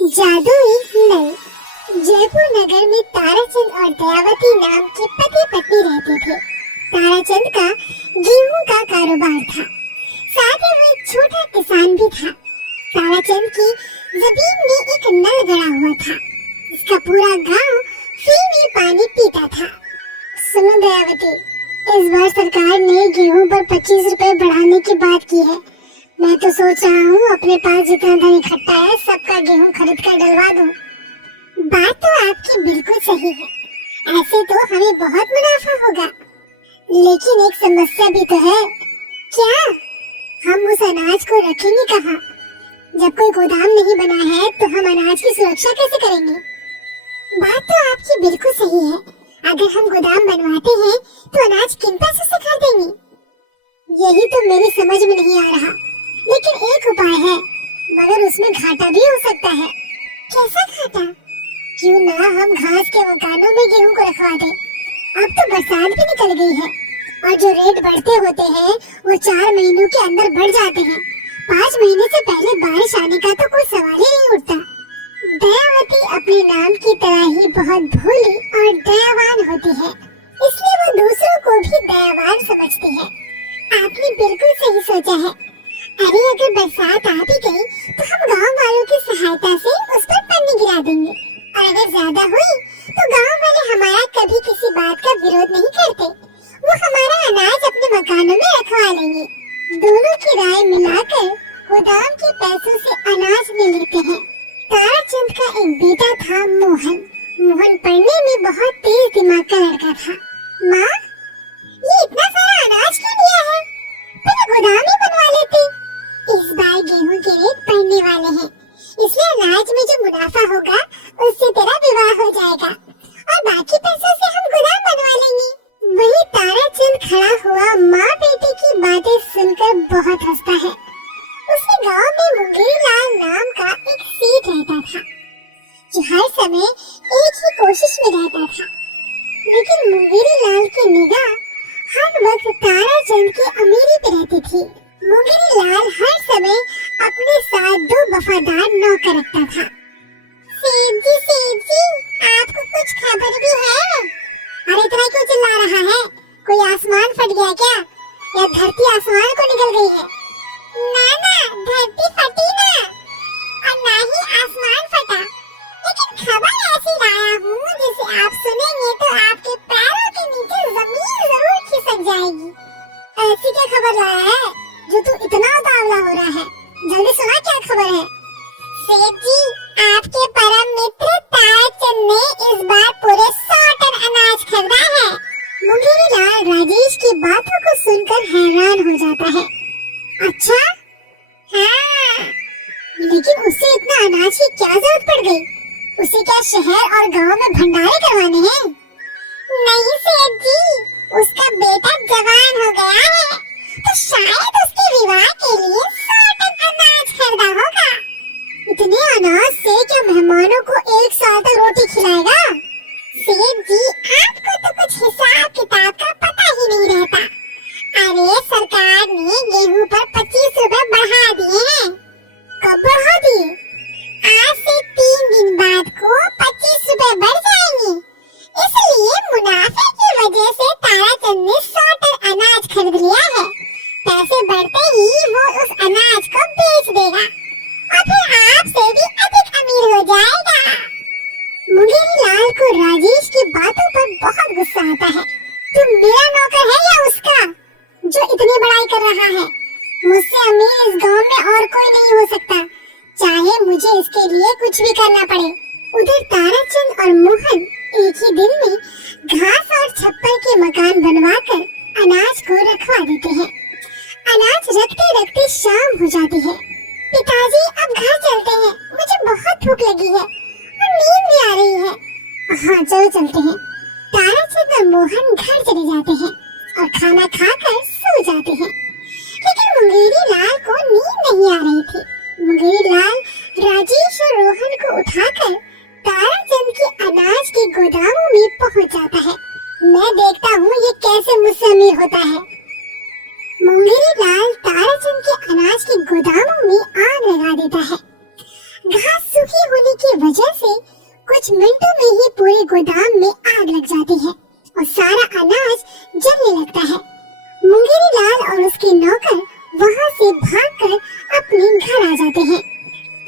जादुई नल। जयपुर नगर में ताराचंद और दयावती नाम के पति पत्नी रहते थे। ताराचंद का गेहूं का कारोबार था, साथ ही वो एक छोटा किसान भी था। ताराचंद की जमीन में एक नल गड़ा हुआ था, जिसका पूरा गांव फ्री में पानी पीता था। सुनो दयावती, इस बार सरकार ने गेहूं पर 25 रुपए बढ़ाने की बात की है। मैं तो सोच रहा हूँ अपने पास जितना धन इकट्ठा है सबका गेहूं खरीद कर डलवा दूं। बात तो आपकी बिल्कुल सही है, ऐसे तो हमें बहुत मुनाफा होगा, लेकिन एक समस्या भी तो है। क्या? हम उस अनाज को रखेंगे कहाँ? जब कोई गोदाम नहीं बना है तो हम अनाज की सुरक्षा कैसे करेंगे? बात तो आपकी बिल्कुल सही है, अगर हम गोदाम बनवाते हैं तो अनाज किन पैसों से खरीदेंगे? यही तो मेरी समझ में नहीं आ रहा, लेकिन एक उपाय है, मगर उसमें घाटा भी हो सकता है। कैसा घाटा? क्यों ना हम घास के मकानों में गेहूं को रखवा दें। अब तो बरसात भी निकल गई है और जो रेट बढ़ते होते हैं वो 4 महीनों के अंदर बढ़ जाते हैं। 5 महीने से पहले बारिश आने का तो कोई सवाल ही नहीं उठता। दयावती अपने नाम की तरह ही बहुत भोली और दयावान होती है, इसलिए वो दूसरों को भी दयावान समझती है। आपने बिल्कुल सही सोचा है। अरे अगर बरसात आ भी गई तो हम गांव वालों की सहायता से उस पर पन्नी गिरा देंगे, और अगर ज्यादा हुई तो गांव वाले हमारा कभी किसी बात का विरोध नहीं करते, वो हमारा अनाज अपने मकानों में रखवा लेंगे। दोनों की राय मिलाकर गोदाम के पैसों से अनाज ले लेते हैं। ताराचंद का एक बेटा था मोहन। मोहन पढ़ने में बहुत तेज दिमाग का लड़का था। माँ, ये इतना सारा अनाज क्यों दिया है? पहले गोदाम ही बनवा लेते। इस बार गेहूं के रेट बढ़ने वाले हैं, इसलिए अनाज में जो मुनाफा होगा उससे तेरा विवाह हो जाएगा और बाकी पैसों से हम गोदाम बनवा लेंगे। वही ताराचंद खड़ा हुआ माँ बेटे की बातें सुनकर बहुत हंसता है। उसके गांव में मुंगेरी लाल नाम का एक सेठ रहता था, जो हर समय एक ही कोशिश में रहता था, लेकिन मुंगेरी लाल की निगाह हर वक्त ताराचंद की अमीरी पे रहती थी। मुंगेरी लाल हर समय अपने साथ 2 वफादार नौकर रखता था। सेठ जी, आपको कुछ खबर भी है? अरे इतना क्यों चिल्ला रहा है? कोई आसमान फट गया क्या, या धरती आसमान को निकल गई है? ना, धरती फटी ना, और ना ही आसमान फटा, लेकिन खबर ऐसी लाया हूँ जिसे आप सुनेंगे तो आपके पैरों के नीचे जमीन जरूर खिसक जाएगी। ऐसी क्या खबर लाया है जो तू इतना उतावला हो रहा है? जल्दी सुना, क्या खबर है? सेठ जी, आपके परम मित्र ताराचंद ने इस बार पूरे 100 टन अनाज खरीदा है। मुंगेरी लाल राजेश की बातों को सुनकर हैरान हो जाता है। अच्छा? हाँ, लेकिन उससे इतना अनाज की क्या जरूरत पड़ गई? उसे क्या शहर और गांव में भंडारे करवाने हैं? नहीं सेठ जी, उसका बेटा जवान हो गया है, तो शायद उसके विवाह के लिए 100 टन अनाज खरीदा होगा। इतने अनाज से क्या मेहमानों को 1 साल तक रोटी खिलाएगा? सेठ जी, आपको तो कुछ हिसाब किताब का पता ही नहीं रहता। अरे सरकार ने गेहूं पर 25 रुपए बढ़ा दिए हैं। कब बढ़ा दिए? आज से 3 दिन बाद को 25 रुपए बढ़ जाएंगे, इसलिए मुनाफे की वजह से ताराचंद ने 100 टन अनाज खरीद लिया है। पैसे बढ़ते ही वो उस अनाज को बेच देगा और फिर आपसे भी अधिक अमीर हो जाएगा। मुंगेरी लाल को राजेश की बातों पर बहुत गुस्सा आता है। तुम मेरा नौकर है या उसका, जो इतनी बड़ाई कर रहा है? मुझसे अमीर इस गांव में और कोई नहीं हो सकता, चाहे मुझे इसके लिए कुछ भी करना पड़े। उधर ताराचंद और मोहन एक ही दिन में घास और छप्पर के मकान बनवाकर अनाज को रखवा देते हैं। अनाज रखते रखते शाम हो जाती है। पिताजी, अब घर चलते हैं, मुझे बहुत भूख लगी है और नींद भी आ रही है। हाँ चलो चलते हैं। ताराचंद और मोहन घर चले जाते हैं और खाना खाकर सो जाते हैं, लेकिन मुंगेरी लाल को नींद नहीं आ रही थी। मुंगेरी लाल राजेश और रोहन को उठाकर ताराचंद के अनाज के गोदामों में पहुंच जाता है। मैं देखता हूँ ये कैसे मुझसे अमीर होता है। मुंगेरी लाल ताराचंद के अनाज के गोदामों में आग लगा देता है। घास सूखी होने होने की वजह से कुछ मिनटों में ही पूरे गोदाम में आग लग जाती है और सारा अनाज जलने लगता है। मुंगेरी लाल और उसके नौकर वहाँ से भागकर अपने घर आ जाते हैं।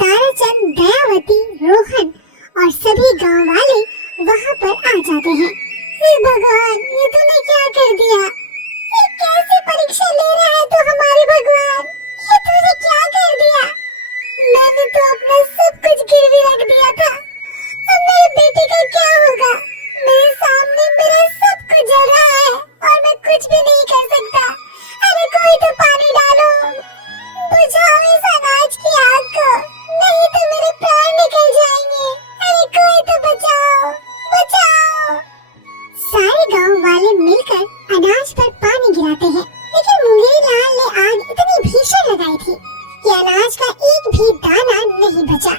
ताराचंद, दयावती, रोहन और सभी गांव वाले वहाँ पर आ जाते हैं। हे भगवान, ये तूने क्या कर दिया? ये कैसी परीक्षा ले रहा है तू हमारे भगवान? ये तूने क्या कर दिया? मैंने तो अपना सब कुछ गिरवी रख दिया था। अब मेरे बेटे का क्या होगा? मेरे सामने मेरा सब कुछ जल रहा है और मैं कुछ भी नहीं कर सकता। अरे कोई तो पानी डालो, बुझाओ इस अनाज की आग को, नहीं तो मेरे प्राण निकल जाएंगे। अरे कोई तो बचाओ, बचाओ। सारे गांव वाले मिलकर अनाज पर पानी गिराते हैं, लेकिन मुंगेरी लाल ने आग इतनी भीषण लगाई थी कि अनाज का एक भी दाना नहीं बचा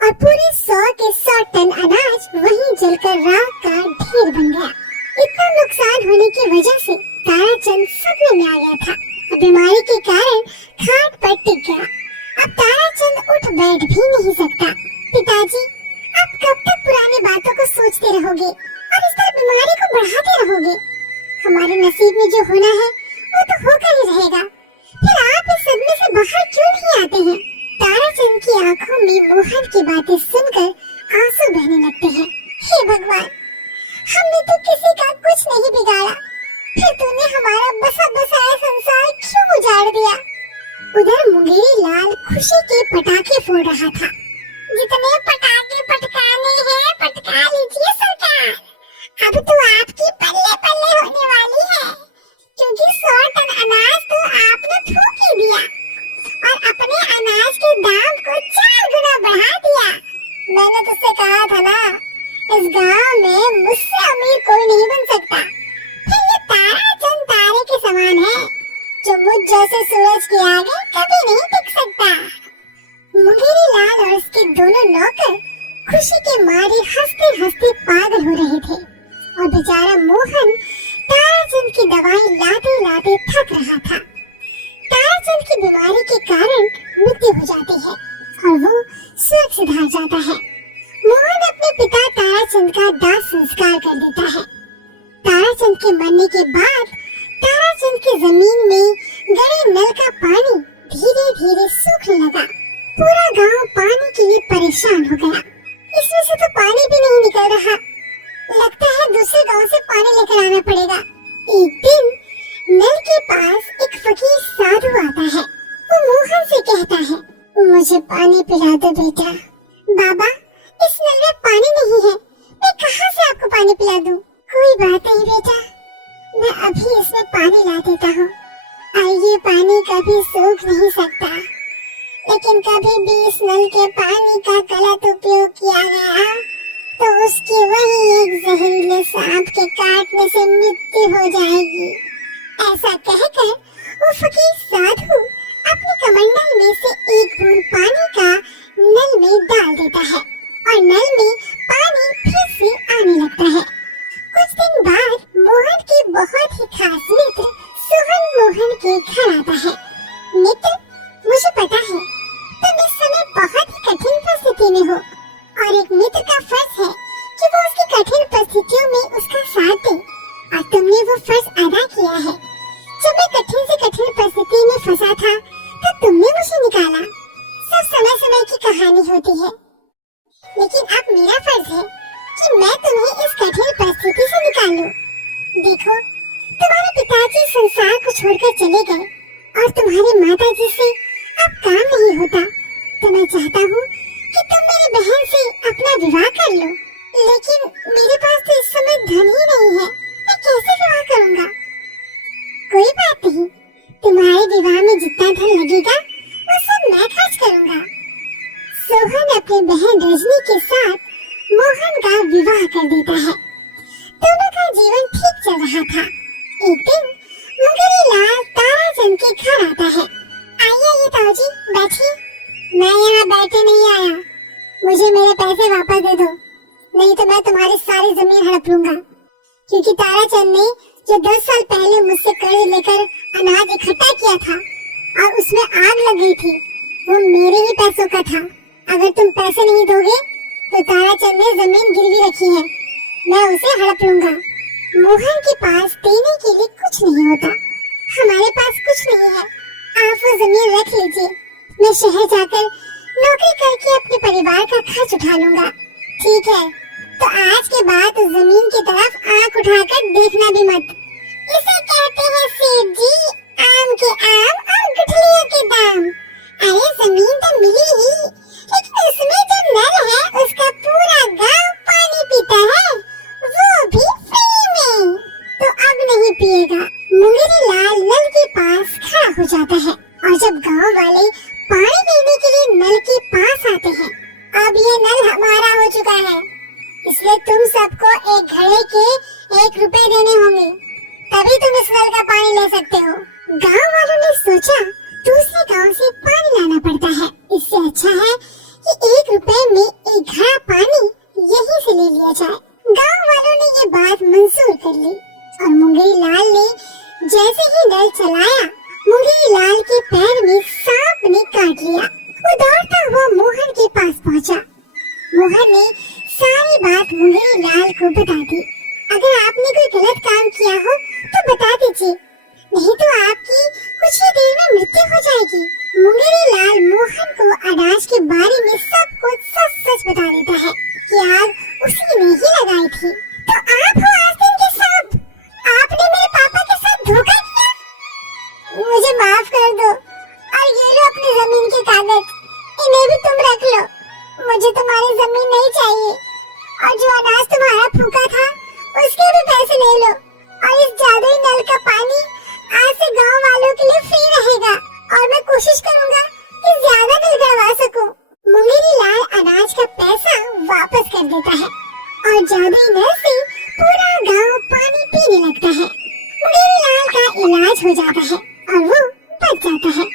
और पूरे 100 के 100 टन अनाज वहीं जलकर राख का ढेर बन गया। इतना नुकसान होने की वजह से ताराचंद सपने में आ गया था और बीमारी के कारण खाट पर टिक गया। अब ताराचंद उठ बैठ भी नहीं सकता। पिताजी, आप कब तक पुरानी बातों को सोचते रहोगे और इस तरह बीमारी को बढ़ाते रहोगे? हमारे नसीब में जो होना है वो तो होकर ही रहेगा। फिर आप इस सदमे से बाहर क्यों नहीं आते हैं? ताराचंद की आंखों में मोहन की बातें सुनकर आंसू बहने लगते हैं। हे भगवान, हमने तो किसी का कुछ नहीं बिगाड़ा, फिर तूने हमारा बसा बसाया संसार क्यों उजाड़ दिया? उधर मुंगेरी लाल खुशी के पटाखे फोड़ रहा था। जितने पटाखे पटकाने हैं पटका लीजिए सरकार, अब तो आपकी पल्ले पल्ले होने वाली है, क्योंकि 100 टन अनाज तो आपने फूंक ही दिया और अपने अनाज के दाम को 4 गुना बढ़ा दिया। मैंने तुझसे कहा था ना, इस गांव में मुझसे अमीर कोई नहीं बन सकता। फिर ये ताराचंद तारे के समान है, जो मुझ जैसे सूरज के आगे कभी नहीं टिक सकता। मुंगेरी लाल और उसके दोनों नौकर खुशी के मारे हंसते हंसते पागल हो रहे थे और बेचारा मोहन ताराचंद की दवाई लाते लाते थक रहा था। ताराचंद की बीमारी के कारण मृत्यु हो जाती है और वो स्वर्ग सिधार जाता है। मोहन अपने पिता ताराचंद का दाह संस्कार कर देता है। ताराचंद के मरने के बाद ताराचंद की जमीन में गड़े नल का पानी धीरे धीरे सूखने लगा। पूरा गांव पानी के लिए परेशान हो गया। इसमें से तो पानी भी नहीं निकल रहा, लगता है दूसरे गांव से पानी लेकर आना पड़ेगा। एक दिन नल के पास एक फकीर साधु आता है। वो मोहन से कहता है, मुझे पानी पिला दो बेटा। बाबा, इस नल में पानी नहीं है, मैं कहाँ से आपको पानी पिला दूं? कोई बात नहीं बेटा, मैं अभी इसमें पानी ला देता हूँ। ये पानी कभी सूख नहीं सकता, लेकिन कभी भी इस नल के पानी का गलत उपयोग किया गया तो उसकी वही एक जहरीले सांप के काटने से मृत्यु हो जाएगी। ऐसा कहकर वो फकीर साधु अपने कमंडल में से एक बूंद पानी का नल में डाल देता है और नल में पानी फिर से आने लगता है। कुछ दिन बाद मोहन के बहुत ही खास मित्र सोहन मोहन के घर आता है। मित्र, मुझे पता है तुम इस समय बहुत ही कठिन परिस्थिति में हो और एक मित्र का फर्ज है कि वो उसकी कठिन परिस्थितियों में उसका साथ दे, और तुमने वो फर्ज अदा किया है। जब मैं कठिन से कठिन परिस्थिति में फंसा था तब तुमने मुझे निकाला। सब समय समय की कहानी होती है, लेकिन अब मेरा फर्ज है कि मैं तुम्हें इस कठिन परिस्थिति से निकालूं। देखो, तुम्हारे पिताजी संसार को छोड़कर चले गए और तुम्हारी माताजी से अब काम नहीं होता, तो मैं चाहता हूँ कि तुम मेरी बहन से अपना विवाह कर लो। लेकिन मेरे पास तो इस समय धन ही नहीं है, मैं कैसे विवाह करूँगा? कोई बात नहीं, तुम्हारे विवाह में जितना धन लगेगा वो सब मैं खर्च करूँगा। सोहन अपनी बहन रजनी के साथ मोहन का विवाह कर देता है। दोनों का जीवन ठीक चल रहा था। एक दिन मुंगेरी लाल ताराचंद के घर आता है। आइए ताऊजी, बैठिए। मैं यहाँ बैठे नहीं आया, मुझे मेरे पैसे वापस दे दो, नहीं तो मैं तुम्हारी सारी जमीन हड़प लूंगा। क्योंकि ताराचंद ने जो 10 साल पहले मुझसे कर्ज लेकर अनाज इकट्ठा किया था और उसमें आग लग गई थी, वो मेरे ही पैसों का था। अगर तुम पैसे नहीं दोगे तो ताराचंद ने जमीन गिरवी रखी है, मैं उसे हड़प लूंगा। मोहन के पास देने के लिए कुछ नहीं होता। हमारे पास कुछ नहीं है, आप वो जमीन रख लीजिए, मैं शहर जाकर नौकरी करके अपने परिवार का खर्च उठा लूंगा। ठीक है, तो आज के बाद उस जमीन की तरफ आंख उठाकर देखना भी मत। इसे कहते हैं सेठ जी, आम के आम और गुठलियों के दाम। अरे जमीन तो मिली ही, लेकिन उसमें जो नल है उसका पूरा गांव पानी पीता है, वो भी फ्री में। तो अब नहीं पिएगा। मुंगेरी लाल नल के पास खड़ा हो जाता है और जब गांव वाले पानी पीने के लिए नल के पास आते हैं, अब ये नल हमारा हो चुका है, इसलिए तुम सबको एक घड़े के 1 रुपए देने होंगे, तभी तुम इस नल का पानी ले सकते हो। गांव वालों ने सोचा दूसरे गांव से पानी लाना पड़ता है, इससे अच्छा है कि 1 रुपए में एक घड़ा पानी यहीं से ले लिया जाए। गांव वालों ने ये बात मंजूर कर ली और मुंगेरी लाल ने जैसे ही नल चलाया, मुंगेरी लाल के पैर में सांप ने काट लिया। वो दौड़ता हुआ मोहन के पास पहुंचा। मोहन ने सारी बात मुंगेरी लाल को बता दी। अगर आपने कोई गलत काम किया हो तो बता दीजिए, नहीं तो आपकी कुछ ही देर में मृत्यु हो जाएगी। मुंगेरी लाल मोहन को अनाज के बारे में सब कुछ सच सच बता देता है कि आग उसी ने ही लगाई थी। तो आप हो आस्तीन के सांप, आपने मेरे पापा के साथ धोखा किया, मुझे माफ कर दो और ये लो अपनी जमीन के कागज, इन्हें भी तुम रख लो, मुझे तुम्हारी जमीन नहीं चाहिए और जो अनाज तुम्हारा फूका था उसके भी पैसे ले लो और इस जादुई नल का पानी आज से गांव वालों के लिए फ्री रहेगा और मैं कोशिश करूंगा कि ज्यादा नल गड़वा सकूं। मुंगेरी लाल अनाज का पैसा वापस कर देता है और जादुई नल से पूरा गांव पानी पीने लगता है। मुंगेरी लाल का इलाज हो जाता है और वो बच जाता है।